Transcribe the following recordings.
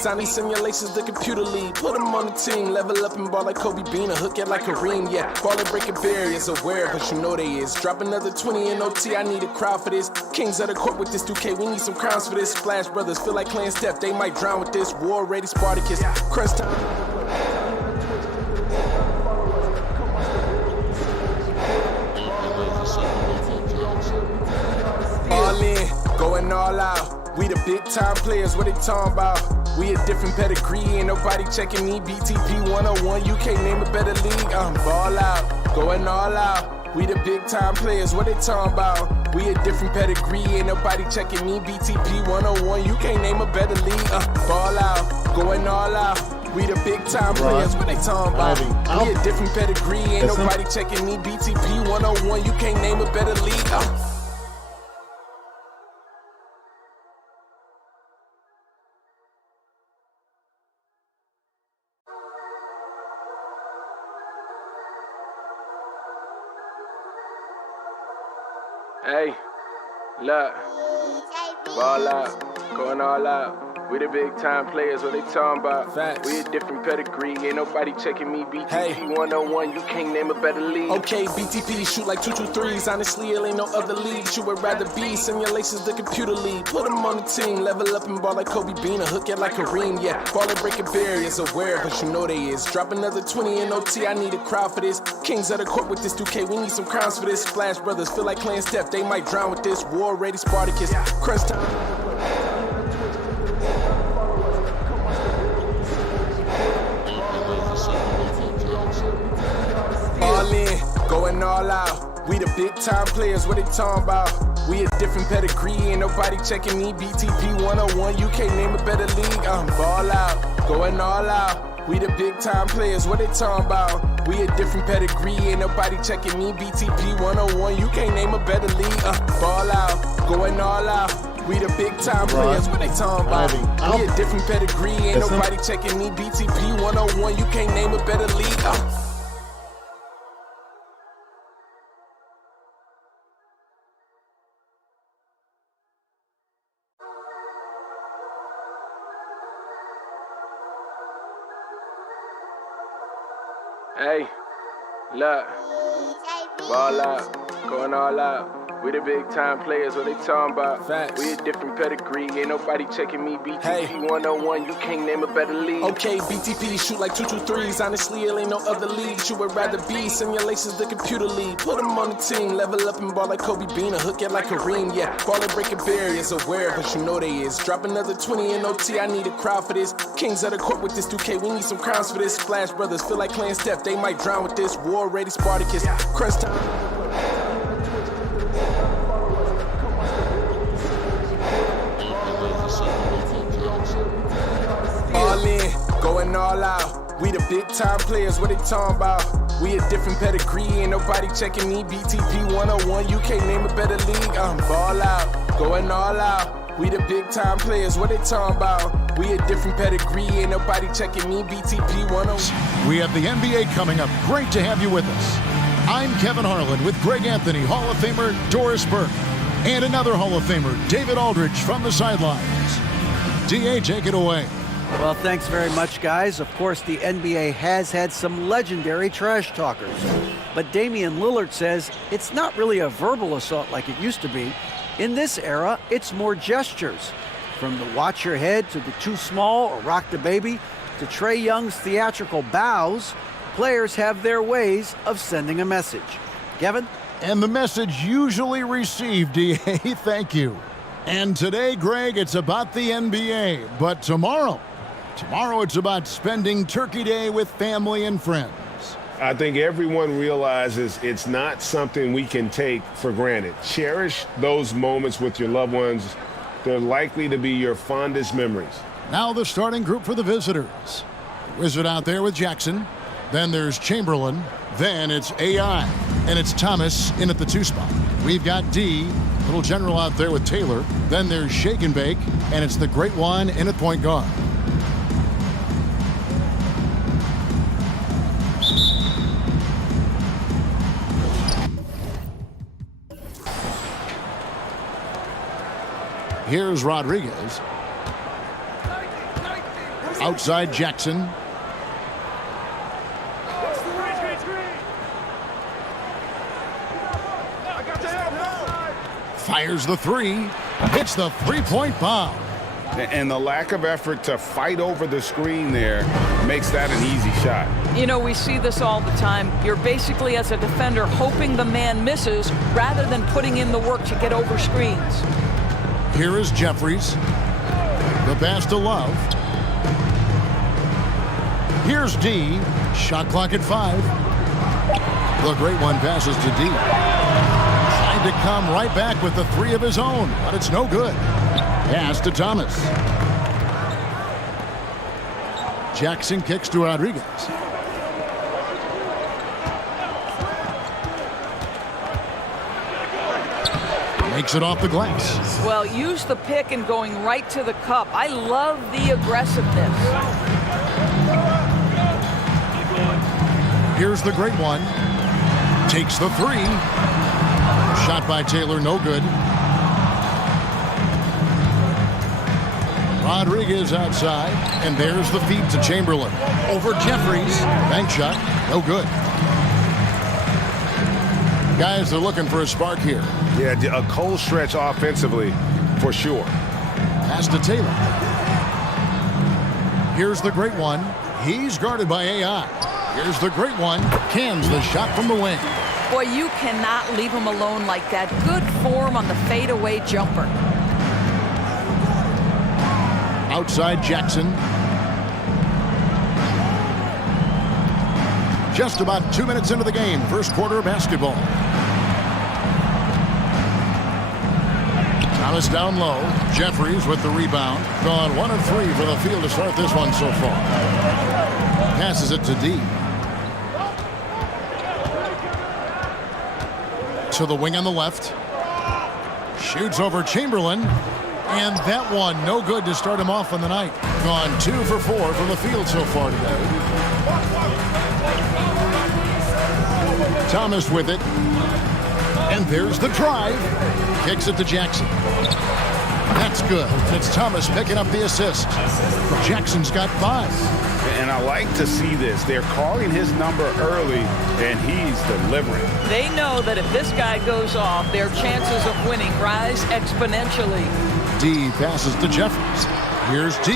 223s, I need simulations, the computer lead. Put them on the team, level up and ball like Kobe Bean, a hook it like Kareem, yeah. Ballin' breaking barriers, aware, but you know they is. Drop another 20 in OT, I need a crowd for this. Kings of the court with this 2K, we need some crowns for this. Splash Brothers, feel like playing Steph, they might drown with this. War ready, Spartacus, crunch time. All in, going all out. We the big time players, what they talking about? We a different pedigree, ain't nobody checking me. Btp 101, you can't name a better league. Ball out, going all out. We the big time players, what they talking about? We a different pedigree, ain't nobody checking me. Btp 101, you can't name a better league. Ball out, going all out. We the big time players, what they talking about? We a different pedigree, ain't nobody checking me. Btp 101, you can't name a better league. Hey, look, ball out, going all out. We the big time players, what they talking about? Facts. We a different pedigree, ain't nobody checking me. Btp 101, you can't name a better league. Okay, BTP shoot like 223s. Honestly, it ain't no other league you would rather be. Simulations, the computer lead. Put them on the team, level up and ball like Kobe Bean, a hook it like Kareem, yeah. Ballin' breaking barriers, aware, but you know they is. Drop another 20 in OT, I need a crowd for this. Kings of the court with this 2K, we need some crowns for this. Splash Brothers, feel like playing Steph, they might drown with this. War ready, Spartacus, crunch time. All in, going all out. We the big time players, what they talking about? We a different pedigree, ain't nobody checking me. Btp 101, you can't name a better league. Ball out, going all out. We the big time players, what they talking about? We a different pedigree, ain't nobody checking me. Btp 101, you can't name a better league. Ball out, going all out. We the big time players, what they talking about? We a different pedigree, ain't nobody checking me. Btp 101, you can't name a better league. Hey, look, ball out, going all out. We the big time players, what they talking about? Facts. We a different pedigree, ain't nobody checking me. Btp 101, you can't name a better league. Okay, BTP shoot like 223s. Honestly, it ain't no other league you would rather be. Simulations, the computer lead. Put them on the team, level up and ball like Kobe Bean, a hook it like Kareem, yeah. Ballin' breaking barriers, aware, but you know they is. Drop another 20 in OT, I need a crowd for this. Kings of the court with this 2K, we need some crowns for this. Splash Brothers, feel like playing Steph, they might drown with this. War ready, Spartacus, crunch time. All in, going all out. We the big time players, what they talking about? We a different pedigree, ain't nobody checking me. Btp 101, you can't name a better league. Ball out, going all out. We the big time players, what they talking about? We a different pedigree, ain't nobody checking me. Btp 101. We have the NBA coming up. Great to have you with us. I'm Kevin Harlan with Greg Anthony, Hall of Famer Doris Burke, and another Hall of Famer, David Aldridge, from the sidelines. DA, take it away. Well, thanks very much, guys. Of course, the NBA has had some legendary trash talkers. But Damian Lillard says it's not really a verbal assault like it used to be. In this era, it's more gestures. From the watch your head to the too small or rock the baby to Trae Young's theatrical bows, players have their ways of sending a message. Kevin? And the message usually received, DA. Thank you. And today, Greg, it's about the NBA. But tomorrow it's about spending Turkey Day with family and friends. I think everyone realizes it's not something we can take for granted. Cherish those moments with your loved ones. They're likely to be your fondest memories. Now the starting group for the visitors. Wizard out there with Jackson. Then there's Chamberlain. Then it's AI. And it's Thomas in at the 2 spot. We've got D, little general out there with Taylor. Then there's Shake and Bake. And it's the great one in at point guard. Here's Rodriguez. Outside Jackson. Fires the three. Hits the three-point bomb. And the lack of effort to fight over the screen there makes that an easy shot. You know, we see this all the time. You're basically, as a defender, hoping the man misses rather than putting in the work to get over screens. Here is Jeffries. The pass to Love. Here's D. Shot clock at 5. The great one passes to D. Trying to come right back with the three of his own, but it's no good. Pass to Thomas. Jackson kicks to Rodriguez. Makes it off the glass. Well, use the pick and going right to the cup. I love the aggressiveness. Here's the great one. Takes the three. Shot by Taylor, no good. Rodriguez outside, and there's the feed to Chamberlain. Over Jeffries. Bank shot, no good. Guys, they're looking for a spark here. Yeah, a cold stretch offensively, for sure. Pass to Taylor. Here's the great one. He's guarded by AI. Here's the great one. Cans the shot from the wing. Boy, you cannot leave him alone like that. Good form on the fadeaway jumper. Outside Jackson. Just about 2 minutes into the game. First quarter of basketball. Thomas down low. Jeffries with the rebound. Gone 1 of 3 for the field to start this one so far. Passes it to D. To the wing on the left. Shoots over Chamberlain. And that one, no good to start him off on the night. Gone 2 for 4 from the field so far today. Thomas with it. And there's the drive. Kicks it to Jackson. That's good. It's Thomas picking up the assist. Jackson's got 5. And I like to see this. They're calling his number early, and he's delivering. They know that if this guy goes off, their chances of winning rise exponentially. D passes to Jeffries. Here's D.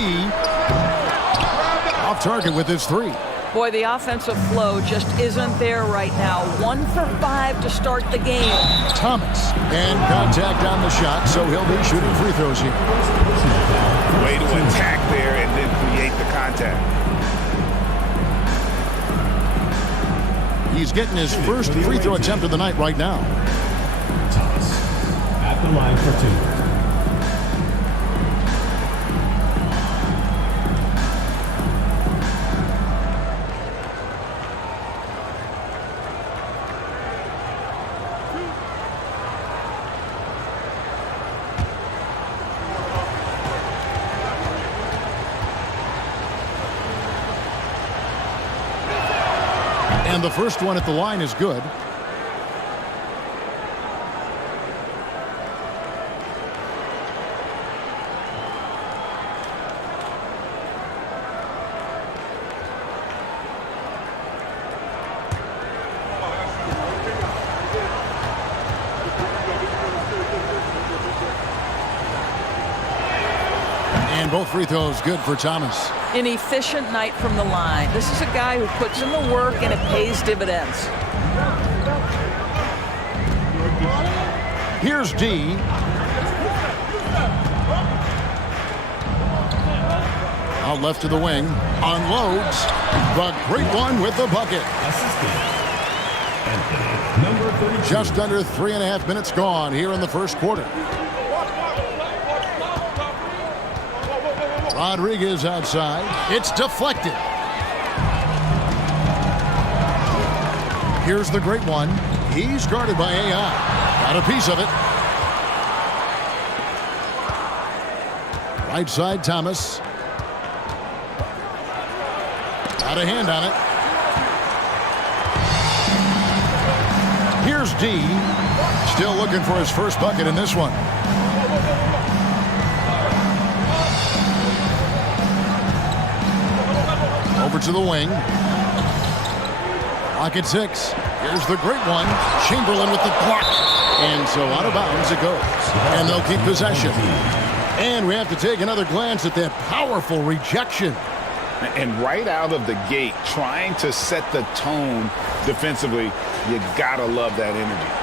Off target with his 3. Boy, the offensive flow just isn't there right now. 1 for 5 to start the game. Thomas. And contact on the shot, so he'll be shooting free throws here. Way to attack there and then create the contact. He's getting his first free throw attempt of the night right now. Thomas at the line for 2. And the first one at the line is good. And both free throws good for Thomas. An efficient night from the line. This is a guy who puts in the work and it pays dividends. Here's D. Out left to the wing. Unloads. The great one with the bucket. Number 32. Just under 3.5 minutes gone here in the first quarter. Rodriguez outside. It's deflected. Here's the great one. He's guarded by AI. Got a piece of it. Right side, Thomas. Got a hand on it. Here's D. Still looking for his first bucket in this one. over to the wing. Lock at 6. Here's the great one. Chamberlain with the block. And so out of bounds it goes. And they'll keep possession. And we have to take another glance at that powerful rejection. And right out of the gate, trying to set the tone defensively, you gotta love that energy.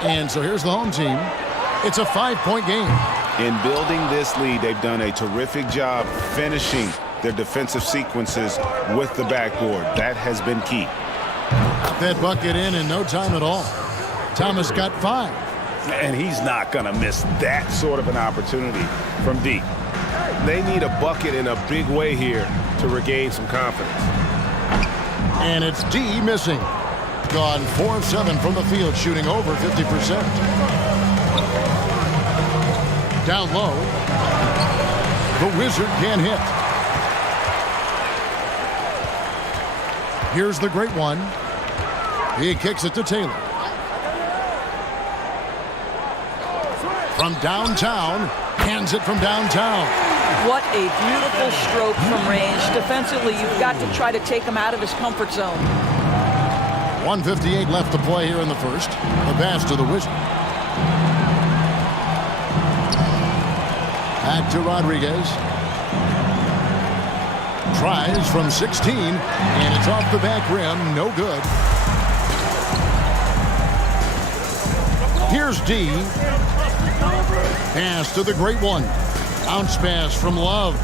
And so here's the home team. It's a 5-point game. In building this lead, they've done a terrific job finishing their defensive sequences with the backboard. That has been key. Got that bucket in no time at all. Thomas got 5. And he's not going to miss that sort of an opportunity from deep. They need a bucket in a big way here to regain some confidence. And it's D missing. Gone 4 of 7 from the field, shooting over 50%. Down low. The Wizard can't hit. Here's the great one. He kicks it to Taylor. From downtown, hands it from downtown. What a beautiful stroke from range. Defensively, you've got to try to take him out of his comfort zone. 1:58 left to play here in the first. The pass to the Wizard. Back to Rodriguez. Tries from 16, and it's off the back rim. No good. Here's D. Pass to the great one. Bounce pass from Love.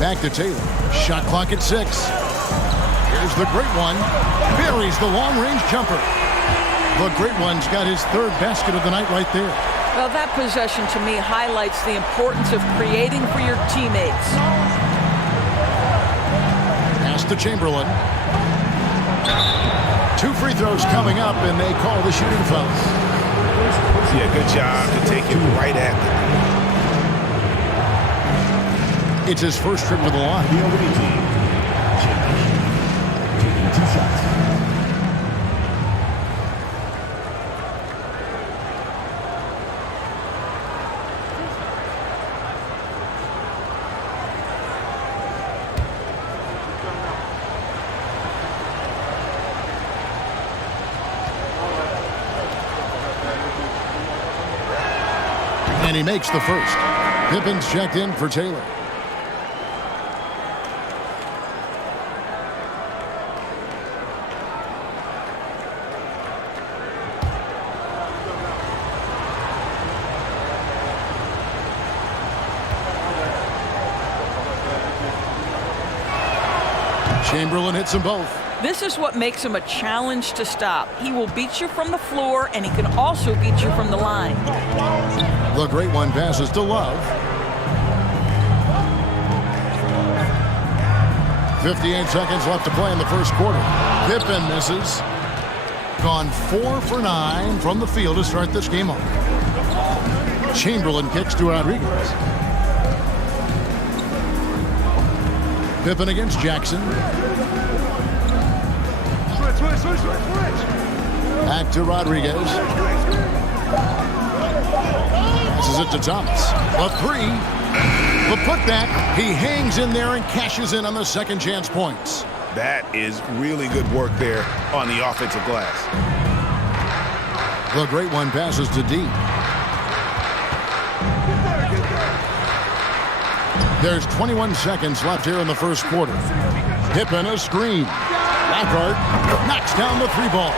Back to Taylor. Shot clock at 6. Here's the great one. Buries the long-range jumper. The great one's got his 3rd basket of the night right there. Well, that possession to me highlights the importance of creating for your teammates. Pass to Chamberlain. 2 free throws coming up, and they call the shooting foul. Yeah, good job to take it right at them. It's his first trip to the line. The away team. Taking 2 shots. And he makes the first. Pippen's checked in for Taylor. Chamberlain hits them both. This is what makes him a challenge to stop. He will beat you from the floor, and he can also beat you from the line. The great one passes to Love. 58 seconds left to play in the first quarter. Pippen misses. Gone 4 for 9 from the field to start this game off. Chamberlain kicks to Rodriguez. Pippen against Jackson. Back to Rodriguez. Passes it to Thomas. A 3. The putback. He hangs in there and cashes in on the second chance points. That is really good work there on the offensive glass. The great one passes to D. There's 21 seconds left here in the first quarter. Pippen a screen. Lockhart knocks down the 3 ball.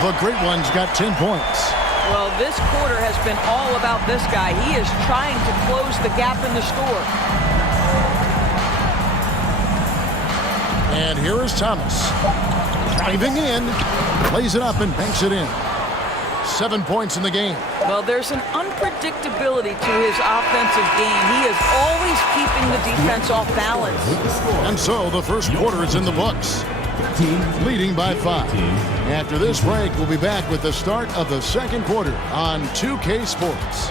The great one's got 10 points. Well, this quarter has been all about this guy. He is trying to close the gap in the score. And here is Thomas. Driving in. Plays it up and banks it in. 7 points in the game. Well, there's an unpredictability to his offensive game. He is always keeping the defense off balance. And so the first quarter is in the books. Leading by 5. After this break, we'll be back with the start of the second quarter on 2K Sports.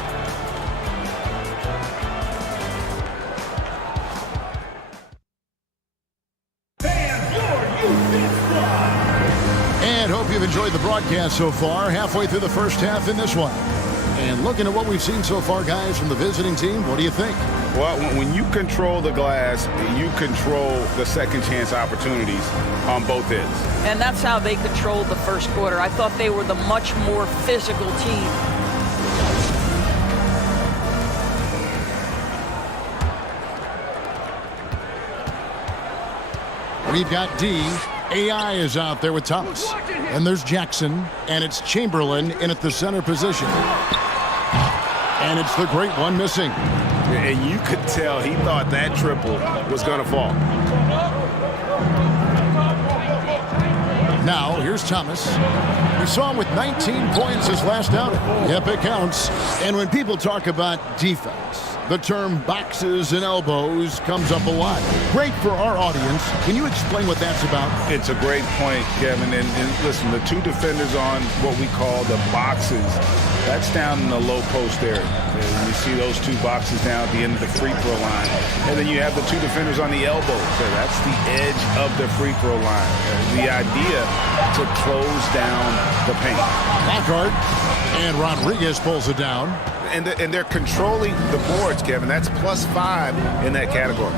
enjoyed the broadcast so far, halfway through the first half in this one. And looking at what we've seen so far, guys, from the visiting team, what do you think? Well, when you control the glass, you control the second chance opportunities on both ends. And that's how they controlled the first quarter. I thought they were the much more physical team. We've got D. AI is out there with Thomas. And there's Jackson, and it's Chamberlain in at the center position. And it's the great one missing. And you could tell he thought that triple was going to fall. Now, here's Thomas. We saw him with 19 points his last outing. Yep, it counts. And when people talk about defense, the term boxes and elbows comes up a lot. Great for our audience. Can you explain what that's about? It's a great point, Kevin. And listen, the two defenders on what we call the boxes, that's down in the low post area. And you see those two boxes down at the end of the free throw line. And then you have the two defenders on the elbows. So that's the edge of the free throw line. The idea to close down the paint. Lockhart, and Rodriguez pulls it down. And they're controlling the boards, Kevin. That's +5 in that category.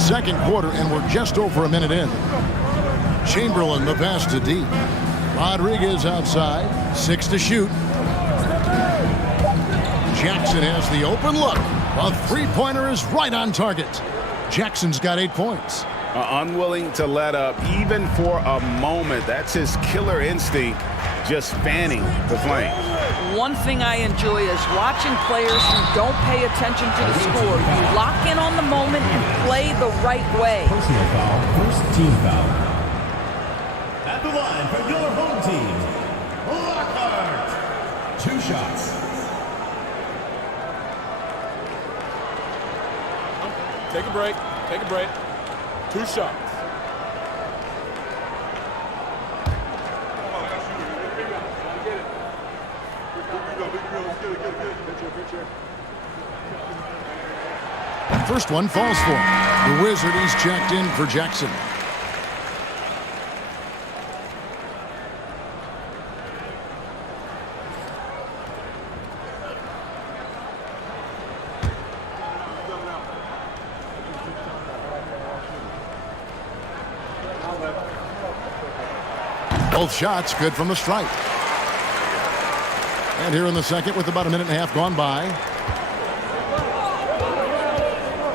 Second quarter, and we're just over a minute in. Chamberlain, the pass to D. Rodriguez outside, 6 to shoot. Jackson has the open look. A three-pointer is right on target. Jackson's got 8 points. Unwilling to let up, even for a moment. That's his killer instinct, just fanning the flame. One thing I enjoy is watching players who don't pay attention to the score. You lock in on the moment and play the right way. Personal foul, first team foul. At the line for your home team, Lockhart. 2 shots. Take a break. Take a break. 2 shots. First one falls for him. The Wizard, he's checked in for Jackson. Both shots good from the stripe. And here in the second with about a minute and a half gone by.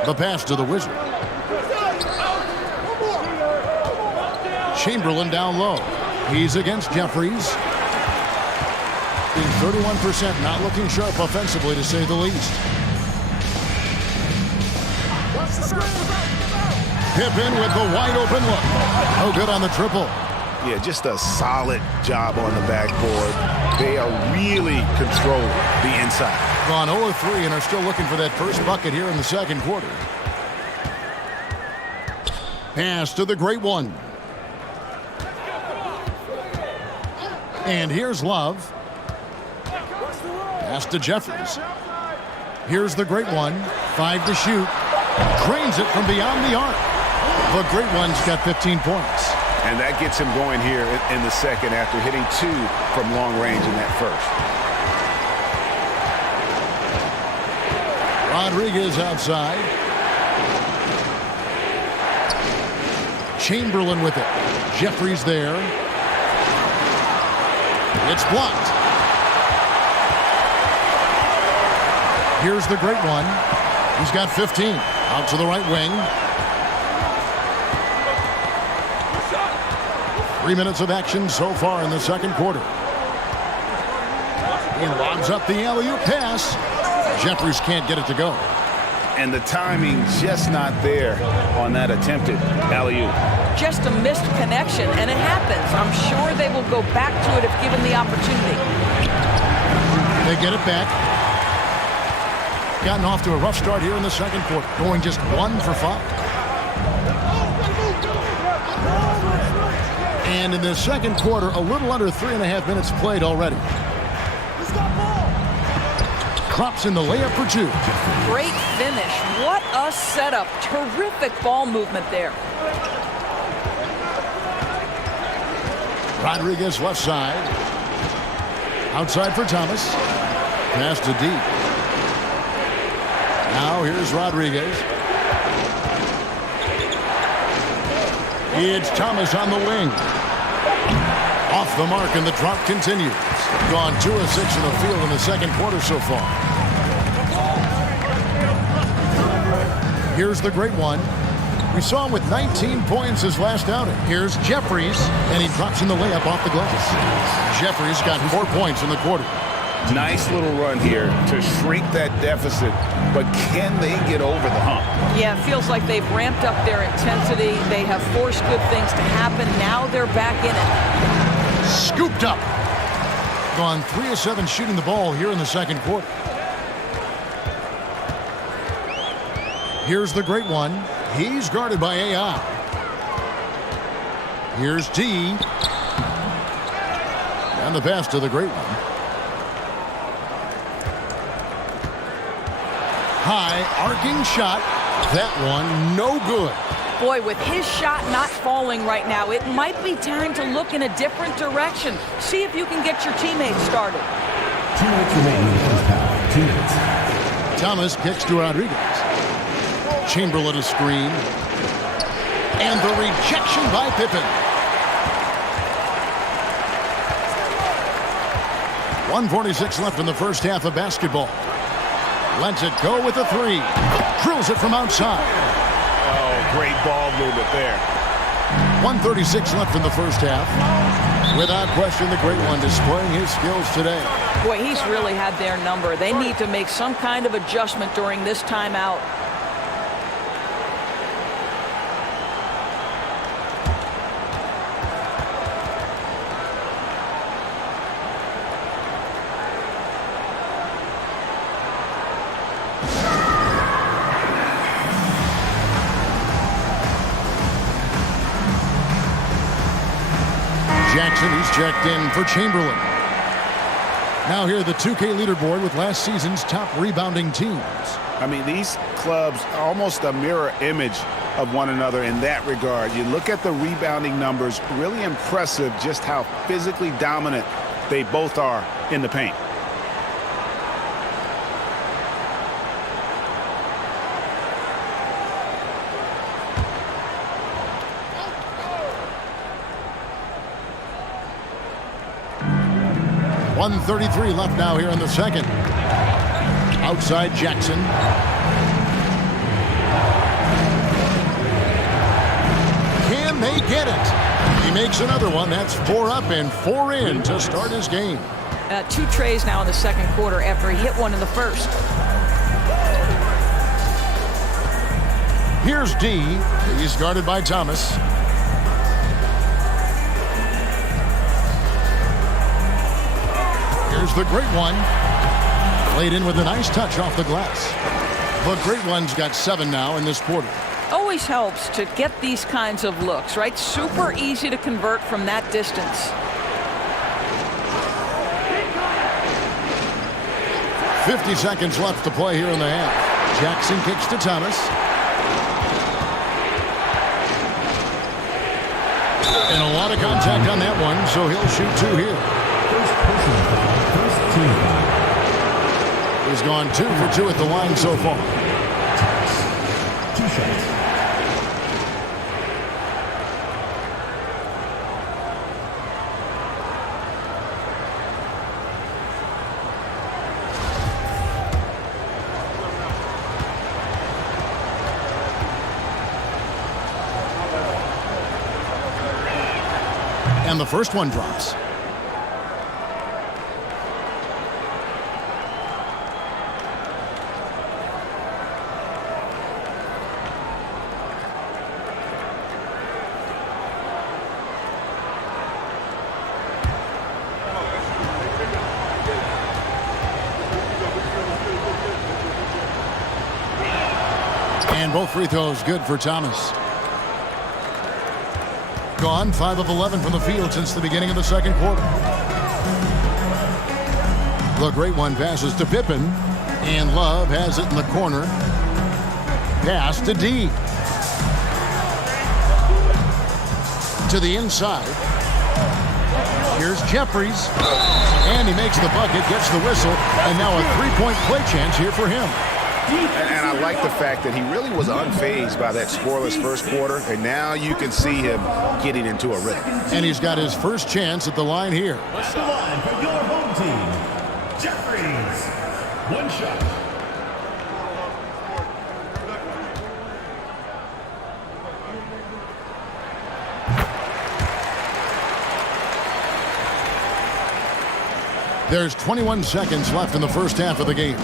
The pass to the Wizard. Chamberlain down low. He's against Jeffries. Being 31%, not looking sharp offensively to say the least. Pippen with the wide open look. No good on the triple. Yeah, just a solid job on the backboard. They are really controlling the inside. Gone 0-3 and are still looking for that first bucket here in the second quarter. Pass to the great one. And here's Love. Pass to Jeffries. Here's the great one. 5 to shoot. Drains it from beyond the arc. The great one's got 15 points. And that gets him going here in the second after hitting 2 from long range in that first. Rodriguez outside. Chamberlain with it. Jeffries there. It's blocked. Here's the great one. He's got 15. Out to the right wing. 3 minutes of action so far in the second quarter. He lobs up the alley-oop pass. Jeffries can't get it to go. And the timing just not there on that attempted alley-oop. Just a missed connection, and it happens. I'm sure they will go back to it if given the opportunity. They get it back. Gotten off to a rough start here in the second quarter. Going just 1 for 5. And in the second quarter, a little under 3.5 minutes played already. Drops in the layup for 2. Great finish. What a setup. Terrific ball movement there. Rodriguez left side. Outside for Thomas. Pass to D. Now here's Rodriguez. It's Thomas on the wing. Off the mark, and the drop continues. Gone 2 of 6 in the field in the second quarter so far. Here's the great one. We saw him with 19 points his last outing. Here's Jeffries, and he drops in the layup off the glass. Jeffries got 4 points in the quarter. Nice little run here to shrink that deficit, but can they get over the hump? Yeah, it feels like they've ramped up their intensity. They have forced good things to happen. Now they're back in it. Scooped up. Gone 3 of 7 shooting the ball here in the second quarter. Here's the great one. He's guarded by AI. Here's T. And the pass to the great one. High arcing shot. That one no good. Boy, with his shot not falling right now, it might be time to look in a different direction. See if you can get your teammates started. 2 minutes remaining in the first half. 2 minutes. Thomas kicks to Rodriguez. Chamberlain a screen. And the rejection by Pippen. 1:46 left in the first half of basketball. Lets it go with a 3. Drills it from outside. Oh, great ball movement there. 1:36 left in the first half. Without question, the great one displaying his skills today. Boy, he's really had their number. They need to make some kind of adjustment during this timeout. Jackson, he's checked in for Chamberlain. Now here the 2K leaderboard with last season's top rebounding teams. I mean, these clubs are almost a mirror image of one another in that regard. You look at the rebounding numbers, really impressive just how physically dominant they both are in the paint. .133 left now here in the second. Outside Jackson. Can they get it? He makes another one. That's 4 up and 4 in to start his game. 2 trays now in the second quarter after he hit one in the first. Here's D. He's guarded by Thomas. Here's the great one. Played in with a nice touch off the glass. The great one's got 7 now in this quarter. Always helps to get these kinds of looks, right? Super easy to convert from that distance. 50 seconds left to play here in the half. Jackson kicks to Thomas. And a lot of contact on that one, so he'll shoot 2 here. First personal foul. First team foul. He's gone 2 for 2 at the line so far. 2 shots. And the first one drops. And both free throws good for Thomas. Gone 5 of 11 from the field since the beginning of the second quarter. The great one passes to Pippen, and Love has it in the corner. Pass to D. To the inside. Here's Jeffries. And he makes the bucket, gets the whistle, and now a three-point play chance here for him. And I like the fact that he really was unfazed by that scoreless first quarter, and now you can see him getting into a rhythm. And he's got his first chance at the line here. What's the line for your home team? Jeffries. One shot. There's 21 seconds left in the first half of the game.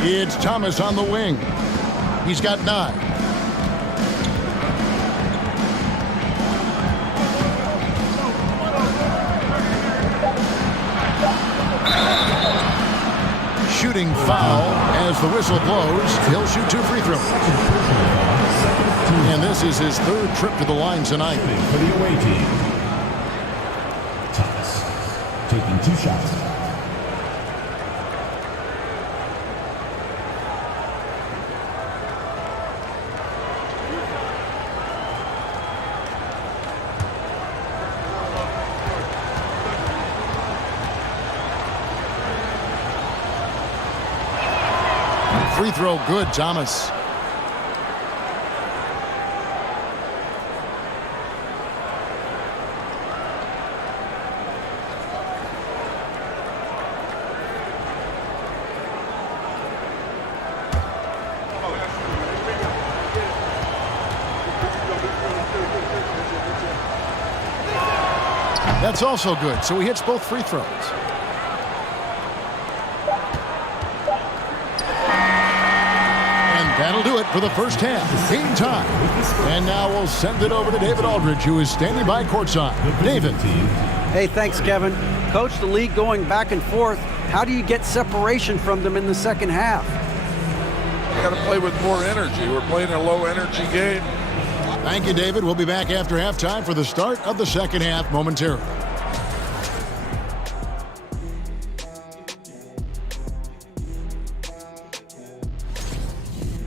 It's Thomas on the wing. He's got 9. Shooting foul as the whistle blows. He'll shoot 2 free throws. And this is his 3rd trip to the line tonight. For the away team, Thomas taking 2 shots. Free throw good, Thomas. That's also good, so he hits both free throws. That'll do it for the first half. Game time. And now we'll send it over to David Aldridge, who is standing by courtside. David. Hey, thanks, Kevin. Coach, the league going back and forth. How do you get separation from them in the second half? You got to play with more energy. We're playing a low-energy game. Thank you, David. We'll be back after halftime for the start of the second half momentarily.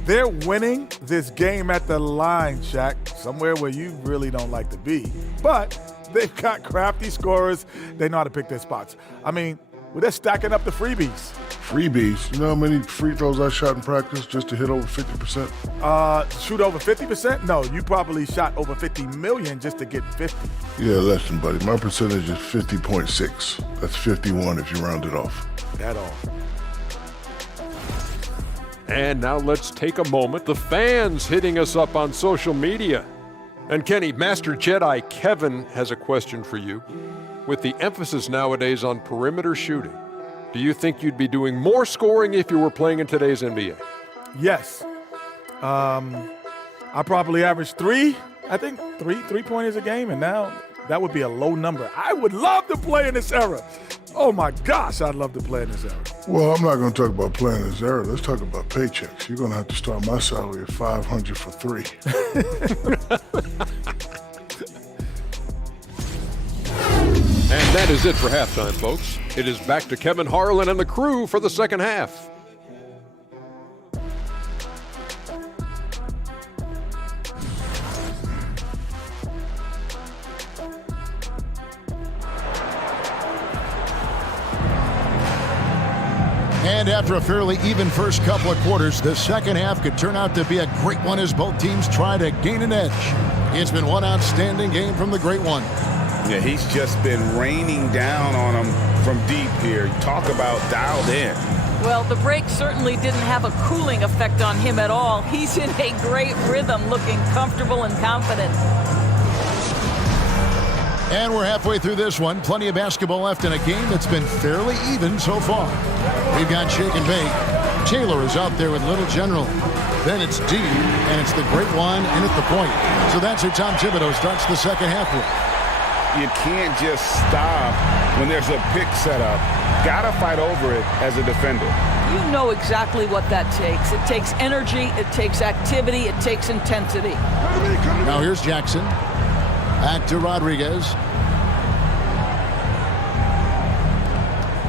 They're winning this game at the line, Shaq, somewhere where you really don't like to be. But they've got crafty scorers. They know how to pick their spots. I mean, well, they're stacking up the freebies. Freebies? You know how many free throws I shot in practice just to hit over 50%? Shoot over 50%? No, you probably shot over 50 million just to get 50. Yeah, listen, buddy. My percentage is 50.6. That's 51 if you round it off. That all. And now let's take a moment. The fans hitting us up on social media. And Kenny, Master Jedi Kevin has a question for you. With the emphasis nowadays on perimeter shooting, do you think you'd be doing more scoring if you were playing in today's NBA? Yes. I probably averaged 3. I think three-pointers a game, and now that would be a low number. I would love to play in this era. Oh my gosh, I'd love to play in this era. Well, I'm not going to talk about playing this era. Let's talk about paychecks. You're going to have to start my salary at $500 for 3. And that is it for halftime, folks. It is back to Kevin Harlan and the crew for the second half. And after a fairly even first couple of quarters, the second half could turn out to be a great one as both teams try to gain an edge. It's been one outstanding game from the Great One. Yeah, he's just been raining down on them from deep here. Talk about dialed in. Well, the break certainly didn't have a cooling effect on him at all. He's in a great rhythm, looking comfortable and confident. And we're halfway through this one. Plenty of basketball left in a game that's been fairly even so far. We've got shake and bake. Taylor is out there with Little General. Then it's D, and it's the Great One in at the point. So that's who Tom Thibodeau starts the second half with. You can't just stop when there's a pick set up. Gotta fight over it as a defender. You know exactly what that takes. It takes energy, it takes activity, it takes intensity. Now here's Jackson. Back to Rodriguez.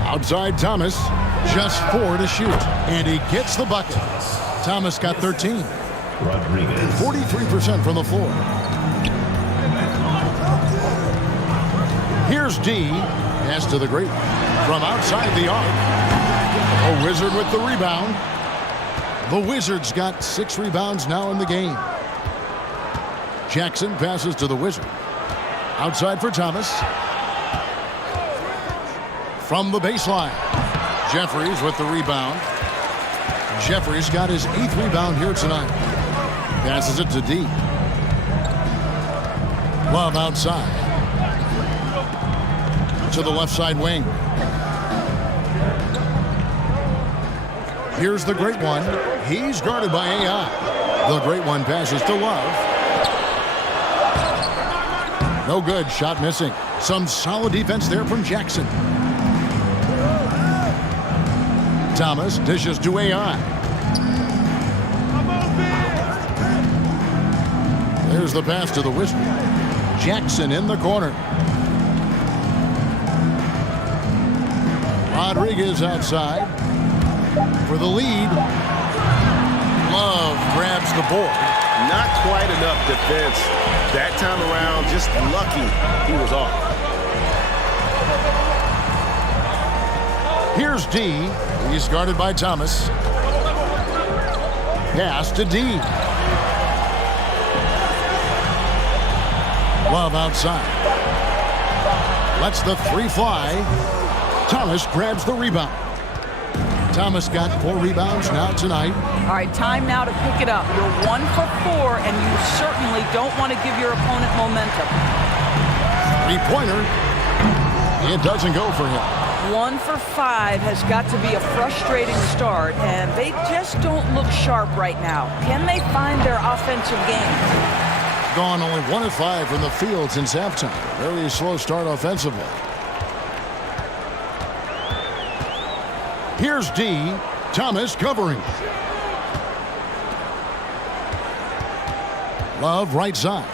Outside Thomas. Just 4 to shoot. And he gets the bucket. Thomas got 13. Rodriguez. 43% from the floor. Here's D. Pass to the great one from outside the arc. A Wizard with the rebound. The Wizards got 6 rebounds now in the game. Jackson passes to the Wizard. Outside for Thomas. From the baseline. Jeffries with the rebound. Jeffries got his 8th rebound here tonight. Passes it to D. Love outside. To the left side wing. Here's the great one. He's guarded by AI. The great one passes to Love. No good. Shot missing. Some solid defense there from Jackson. Thomas dishes to AI. There's the pass to the Wizard. Jackson in the corner. Rodriguez outside for the lead. Love grabs the board. Not quite enough defense. That time around, just lucky he was off. Here's D. He's guarded by Thomas. Pass to D. Love outside. Lets the 3 fly. Thomas grabs the rebound. Thomas got 4 rebounds now tonight. All right, time now to pick it up. You're 1 for 4, and you certainly don't want to give your opponent momentum. 3-pointer. It doesn't go for him. 1 for 5 has got to be a frustrating start, and they just don't look sharp right now. Can they find their offensive game? Gone only 1 of 5 from the field since halftime. Very slow start offensively. Here's D. Thomas covering. Love right side.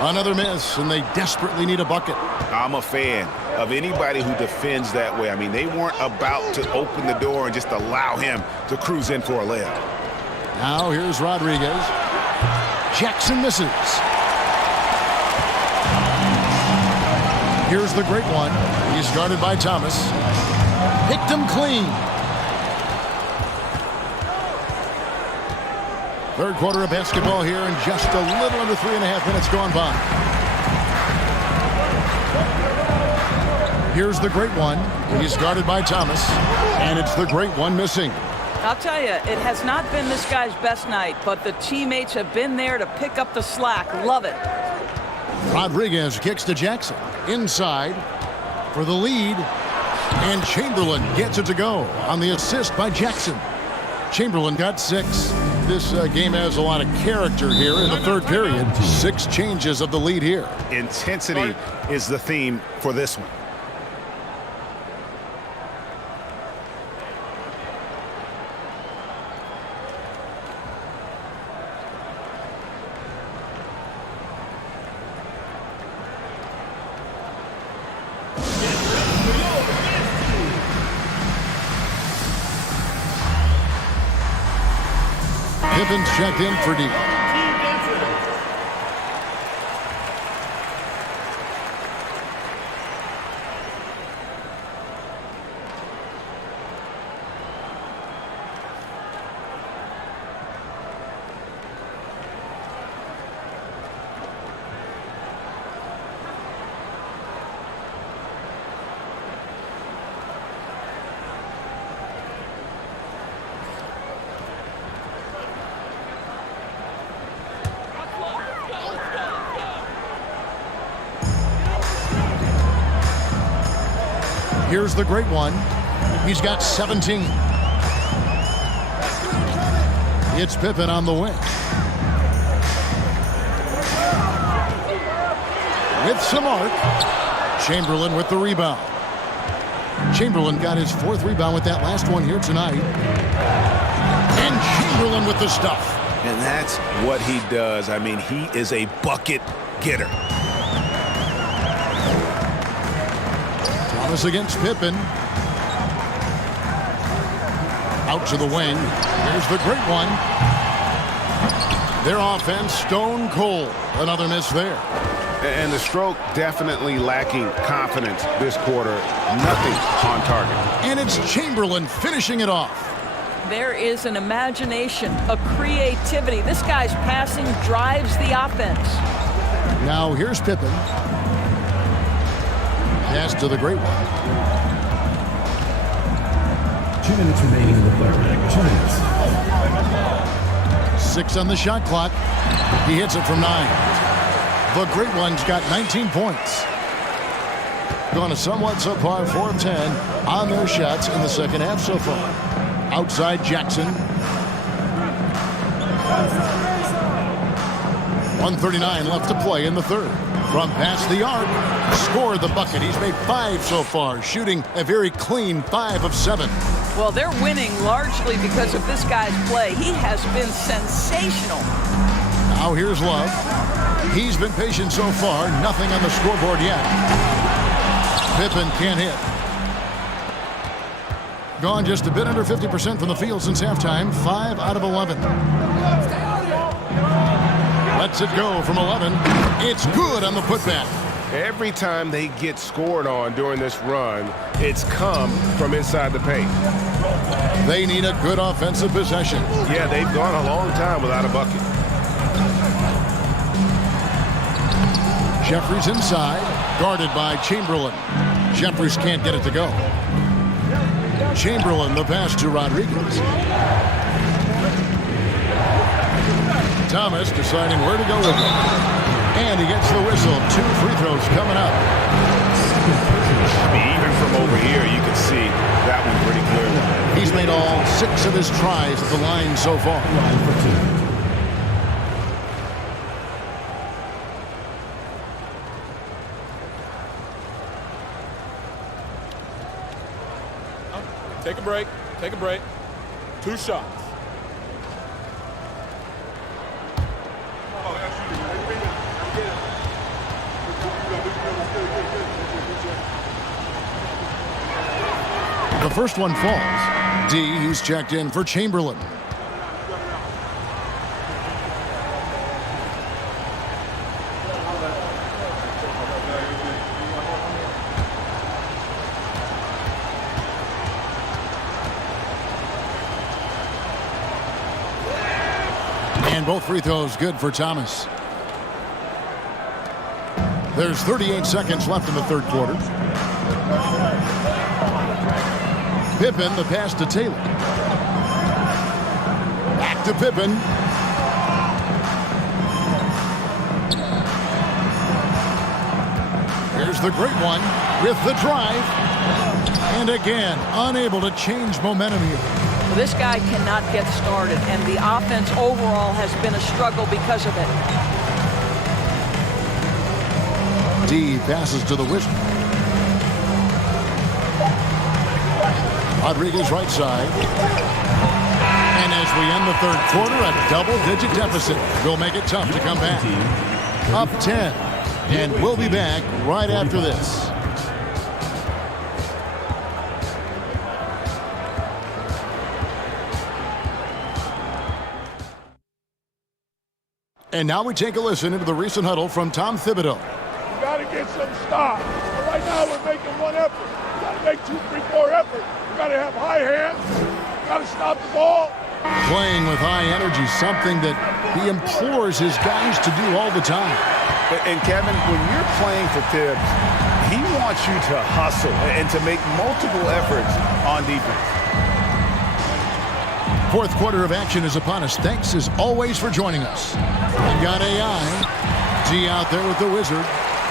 Another miss, and they desperately need a bucket. I'm a fan of anybody who defends that way. I mean, they weren't about to open the door and just allow him to cruise in for a layup. Now here's Rodriguez. Jackson misses. Here's the great one. He's guarded by Thomas. Picked him clean. Third quarter of basketball here, and just a little under 3.5 minutes gone by. Here's the great one. He's guarded by Thomas, and it's the great one missing. I'll tell you, it has not been this guy's best night, but the teammates have been there to pick up the slack. Love it. Rodriguez kicks to Jackson. Inside for the lead. And Chamberlain gets it to go on the assist by Jackson. Chamberlain got 6. This game has a lot of character here in the third period. 6 changes of the lead here. Intensity is the theme for this one. Pippin's checked in for D. Here's the great one. He's got 17. It's Pippen on the wing. With some arc. Chamberlain with the rebound. Chamberlain got his 4th rebound with that last one here tonight. And Chamberlain with the stuff. And that's what he does. I mean, he is a bucket getter. Thomas against Pippen. Out to the wing. Here's the great one. Their offense stone cold. Another miss there. And the stroke definitely lacking confidence this quarter. Nothing on target. And it's Chamberlain finishing it off. There is an imagination, a creativity. This guy's passing drives the offense. Now here's Pippen. Pass to the great one. 2 minutes remaining in the third. 2 minutes. 6 on the shot clock. He hits it from 9. The great one's got 19 points. Gone a somewhat subpar 4 of 10 on their shots in the second half so far. Outside Jackson. 1:39 left to play in the third. From past the arc, scored the bucket. He's made 5 so far, shooting a very clean 5 of 7. Well, they're winning largely because of this guy's play. He has been sensational. Now here's Love. He's been patient so far. Nothing on the scoreboard yet. Pippen can't hit. Gone just a bit under 50% from the field since halftime. 5 out of 11. Lets it go from 11. It's good on the putback. Every time they get scored on during this run, it's come from inside the paint. They need a good offensive possession. Yeah, they've gone a long time without a bucket. Jeffries inside, guarded by Chamberlain. Jeffries can't get it to go. Chamberlain, the pass to Rodriguez. Thomas deciding where to go with it. And he gets the whistle. 2 free throws coming up. I mean, even from over here, you can see that one pretty clearly. He's made all 6 of his tries at the line so far. Take a break. Take a break. 2 shots. The first one falls. D, he's checked in for Chamberlain. And both free throws good for Thomas. There's 38 seconds left in the third quarter. Pippen, the pass to Taylor. Back to Pippen. Here's the great one with the drive. And again, unable to change momentum here. This guy cannot get started, and the offense overall has been a struggle because of it. D passes to the Wizard. Rodriguez right side. And as we end the third quarter, a double-digit deficit will make it tough to come back. Up 10. And we'll be back right after this. And now we take a listen into the recent huddle from Tom Thibodeau. You got to get some stops. Right now we're making one effort. You got to make 2, 3, 4 efforts. You got to have high hands. You got to stop the ball. Playing with high energy, something that he implores his guys to do all the time. And Kevin, when you're playing for Thibs, he wants you to hustle and to make multiple efforts on defense. Fourth quarter of action is upon us. Thanks as always for joining us. We've got AI. D out there with the Wizard.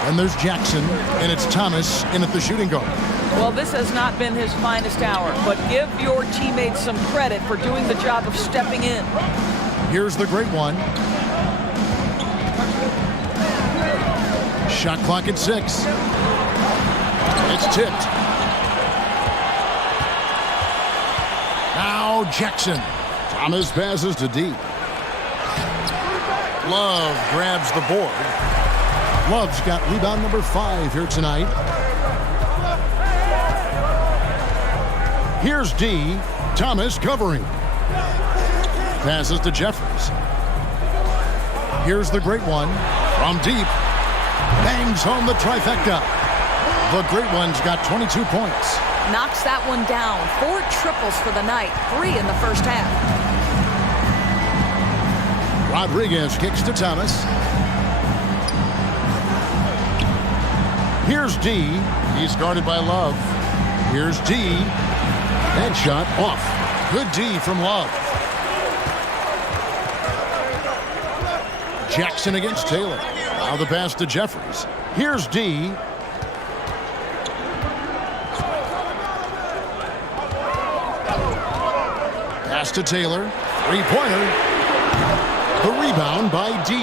And there's Jackson. And it's Thomas in at the shooting guard. Well, this has not been his finest hour, but give your teammates some credit for doing the job of stepping in. Here's the great one. Shot clock at 6. It's tipped. Now Jackson. Thomas passes to D. Love grabs the board. Love's got rebound number 5 here tonight. Here's D. Thomas covering. Passes to Jeffries. Here's the great one from deep. Bangs home the trifecta. The great one's got 22 points. Knocks that one down. 4 triples for the night. 3 in the first half. Rodriguez kicks to Thomas. Here's D. He's guarded by Love. Here's D. Headshot off. Good D from Love. Jackson against Taylor. Now the pass to Jeffries. Here's D. Pass to Taylor. Three-pointer. The rebound by D.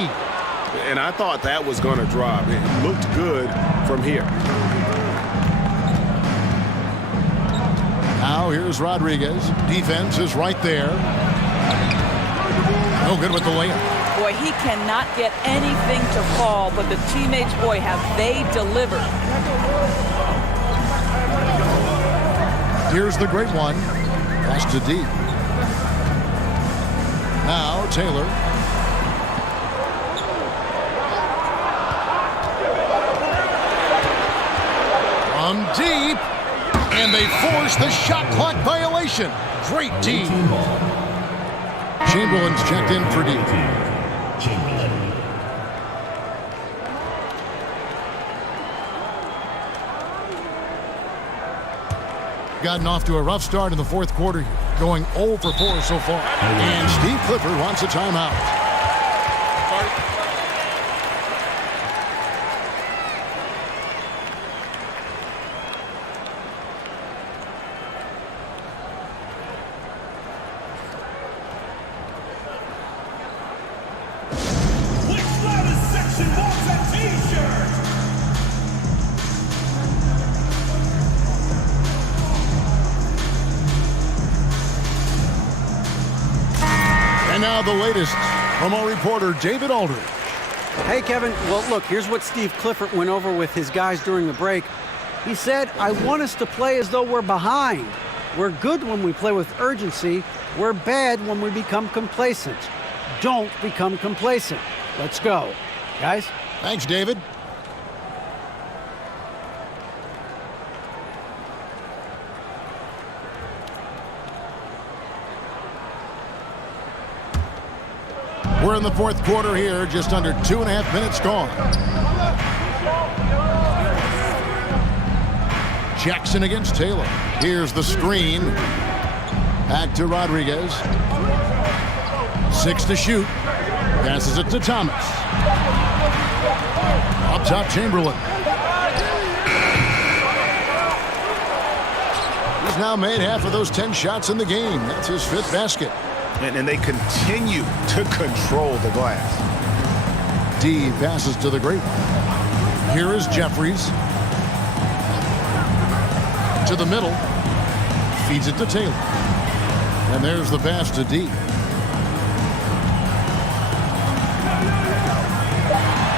And I thought that was going to drop. It looked good from here. Now here's Rodriguez. Defense is right there. No good with the layup. Boy, he cannot get anything to fall, but the teammates, boy, have they delivered. Here's the great one. Pass to D. Now Taylor. From deep. And they force the shot clock violation. Great D. Chamberlain's checked in for D. Gotten off to a rough start in the fourth quarter here, going 0 for 4 so far. And Steve Clifford wants a timeout. Now the latest from our reporter, David Aldridge. Hey, Kevin. Well, look, here's what Steve Clifford went over with his guys during the break. He said, I want us to play as though we're behind. We're good when we play with urgency. We're bad when we become complacent. Don't become complacent. Let's go. Guys? Thanks, David. We're in the fourth quarter here, just under 2.5 minutes gone. Jackson against Taylor. Here's the screen. Back to Rodriguez. 6 to shoot. Passes it to Thomas. Up top, Chamberlain. He's now made half of those 10 shots in the game. That's his 5th basket. And they continue to control the glass. D passes to the great one. Here is Jeffries. To the middle. Feeds it to Taylor. And there's the pass to D.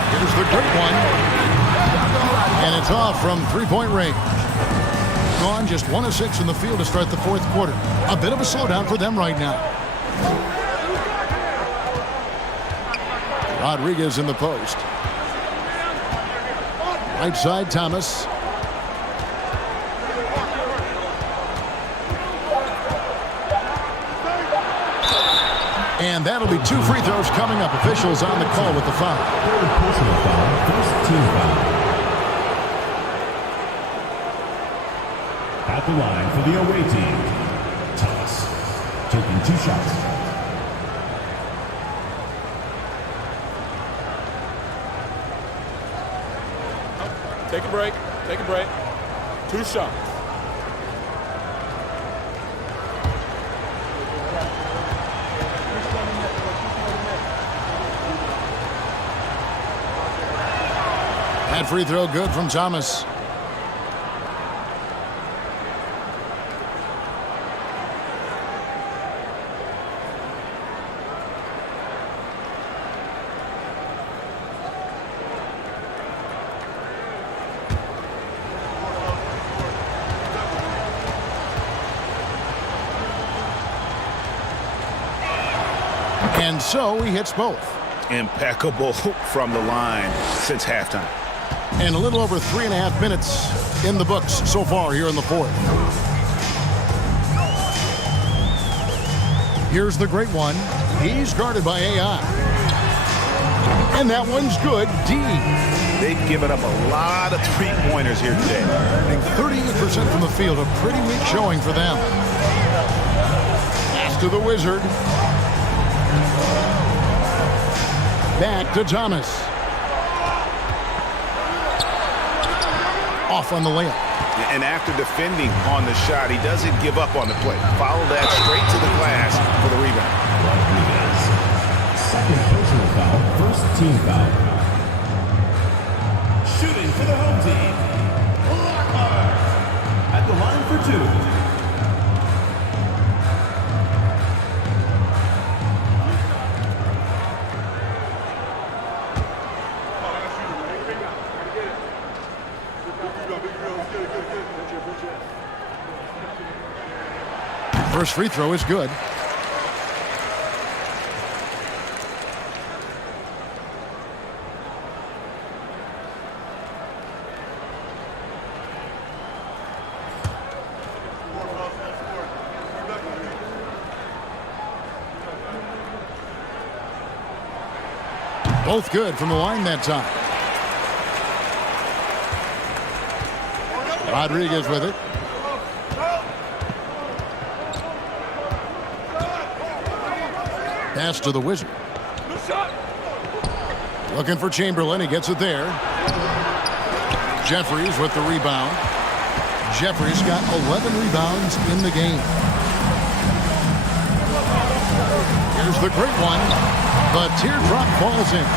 Here's the great one. And it's off from three-point range. Gone just 1 of 6 in the field to start the fourth quarter. A bit of a slowdown for them right now. Rodriguez in the post. Right side, Thomas. And that'll be 2 free throws coming up. Officials on the call with the foul. Personal foul, first team foul. At the line for the away team, Thomas taking 2 shots. Take a break. Take a break. 2 shots. That free throw good from Thomas. And so he hits both. Impeccable from the line since halftime. And a little over 3.5 minutes in the books so far here in the fourth. Here's the great one. He's guarded by AI. And that one's good. D. They've given up a lot of three-pointers here today. And 38% from the field, a pretty weak showing for them. Pass to the Wizard. Back to Thomas. Off on the layup. And after defending on the shot, he doesn't give up on the play. Follow that straight to the glass for the rebound. Second personal foul, first team foul. Shooting for the home team, Lockhart at the line for 2. First free throw is good. Both good from the line that time. Rodriguez with it. Pass to the Wizard. Looking for Chamberlain. He gets it there. Jeffries with the rebound. Jeffries got 11 rebounds in the game. Here's the great one. The teardrop falls in.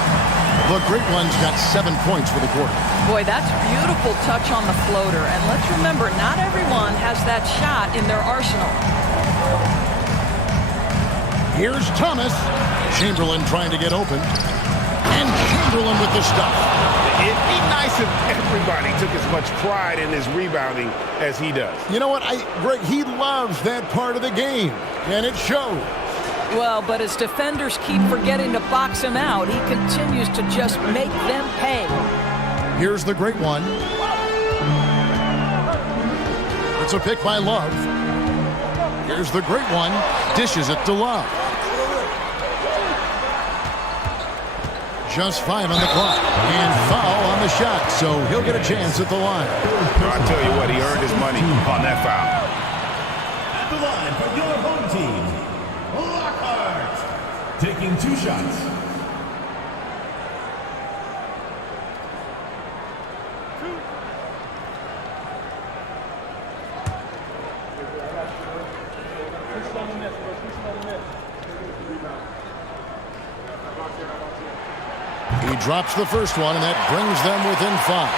The great one's got 7 points for the quarter. Boy, that's beautiful touch on the floater. And let's remember, not everyone has that shot in their arsenal. Here's Thomas. Chamberlain trying to get open. And Chamberlain with the stop. It'd be nice if everybody took as much pride in his rebounding as he does. You know what? Greg, he loves that part of the game, and it shows. Well, but as defenders keep forgetting to box him out, he continues to just make them pay. Here's the great one. It's a pick by Love. Here's the great one. Dishes it to Love. Just 5 on the clock. And foul on the shot, so he'll get a chance at the line. I'll tell you what, he earned his money on that foul. At the line for your home team, Lockhart, taking 2 shots. He drops the first one, and that brings them within 5.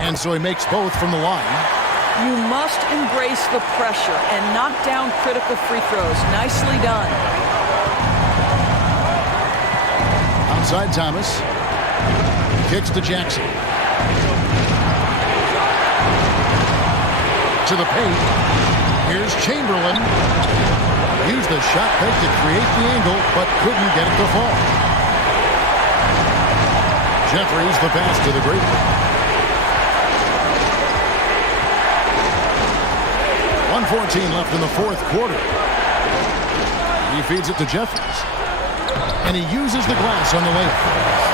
And so he makes both from the line. You must embrace the pressure and knock down critical free throws. Nicely done. Outside Thomas. Kicks to Jackson. To the paint. Here's Chamberlain. Used the shot fake to create the angle, but couldn't get it to fall. Jeffries the pass to the great one. 1:14 left in the fourth quarter. He feeds it to Jeffries. And he uses the glass on the layup.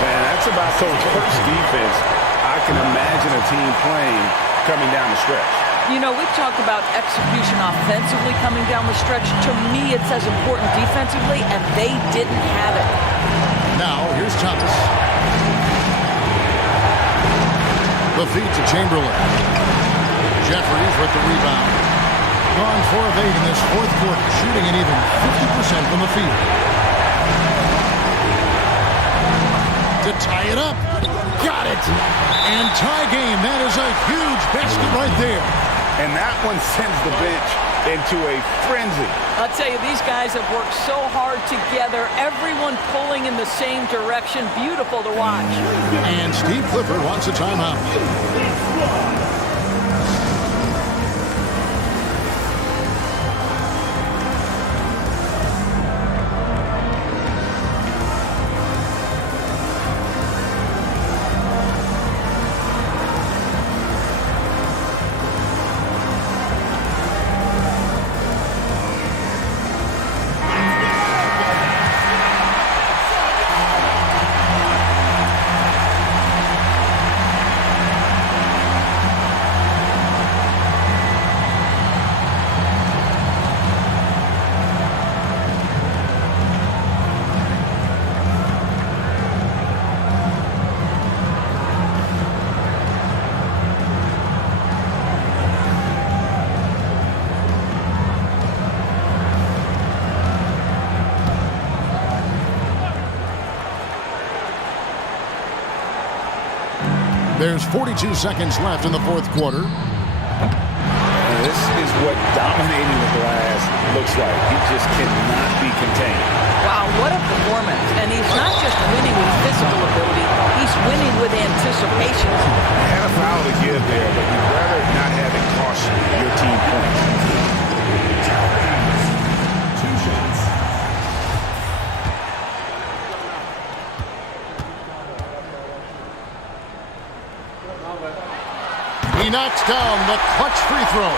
Man, that's about Coach Kirk's defense. I can imagine a team playing coming down the stretch. You know, we've talked about execution offensively coming down the stretch. To me, it's as important defensively, and they didn't have it. Now, here's Thomas. The feed to Chamberlain. Jeffries with the rebound. Gone 4 of 8 in this fourth quarter, shooting an even 50% from the field. To tie it up. Got it. And tie game. That is a huge basket right there. And that one sends the bench into a frenzy. I'll tell you, these guys have worked so hard together. Everyone pulling in the same direction. Beautiful to watch. And Steve Clifford wants a timeout. There's 42 seconds left in the fourth quarter. This is what dominating the glass looks like. He just cannot be contained. Wow, what a performance. And he's not just winning with physical ability, he's winning with anticipation. You had a foul to give there, but you'd rather not have it cost your team points. 2 shots. He knocks down the clutch free throw.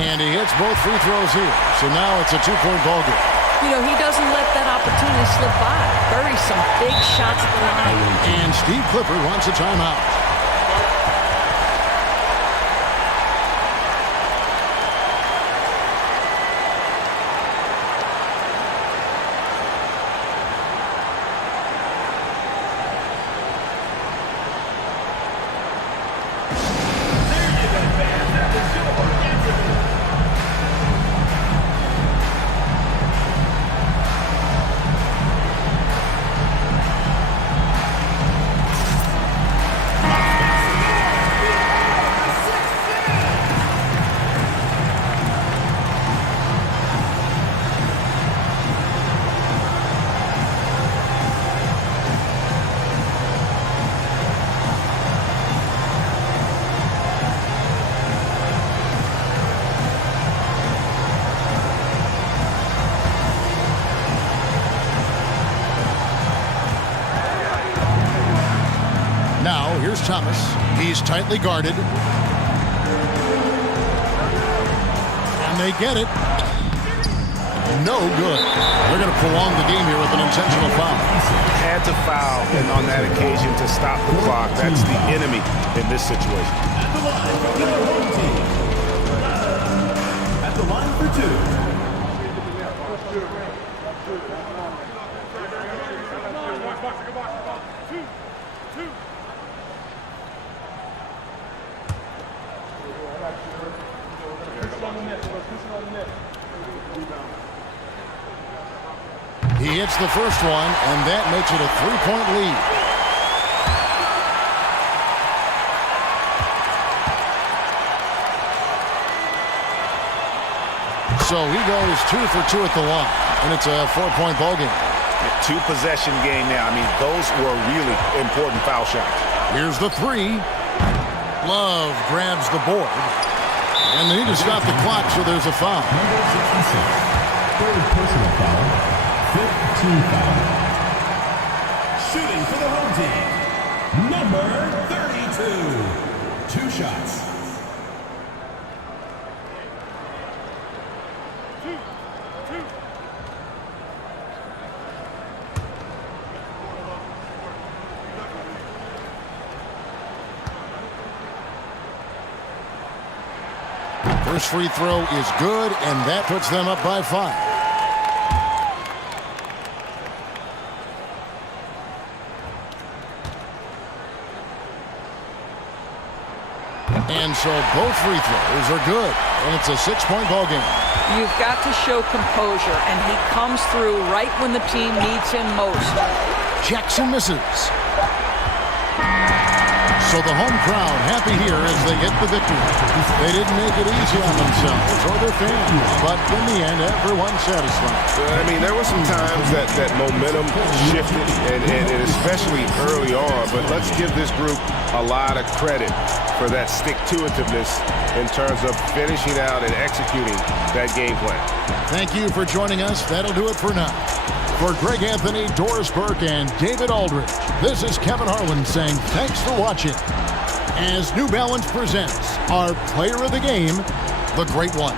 And he hits both free throws here. So now it's a 2-point ball game. You know, he doesn't let that opportunity slip by. Buries some big shots at the line. And Steve Clifford wants a timeout. Here's Thomas. He's tightly guarded. And they get it. No good. They're going to prolong the game here with an intentional foul. Had to foul, and on that occasion to stop the clock. That's the enemy in this situation. At the line for your home team. At the line for 2. He hits the first one, and that makes it a 3-point lead. So he goes 2 for 2 at the line, and it's a 4-point ball game. 2-possession game now. I mean, those were really important foul shots. Here's the 3. Love grabs the board. And they need to stop the clock, so there's a foul. Number 66. Third personal foul. 5th team foul. Shooting for the home team. Number 32. 2 shots. First free throw is good, and that puts them up by 5. And so both free throws are good. And it's a 6-point ball game. You've got to show composure, and he comes through right when the team needs him most. Jackson misses. So the home crowd happy here as they get the victory. They didn't make it easy on themselves or their fans, but in the end, everyone's satisfied. I mean, there were some times that momentum shifted, and especially early on, but let's give this group a lot of credit for that stick-to-itiveness in terms of finishing out and executing that game plan. Thank you for joining us. That'll do it for now. For Greg Anthony, Doris Burke, and David Aldridge, this is Kevin Harlan saying thanks for watching as New Balance presents our player of the game, the Great One.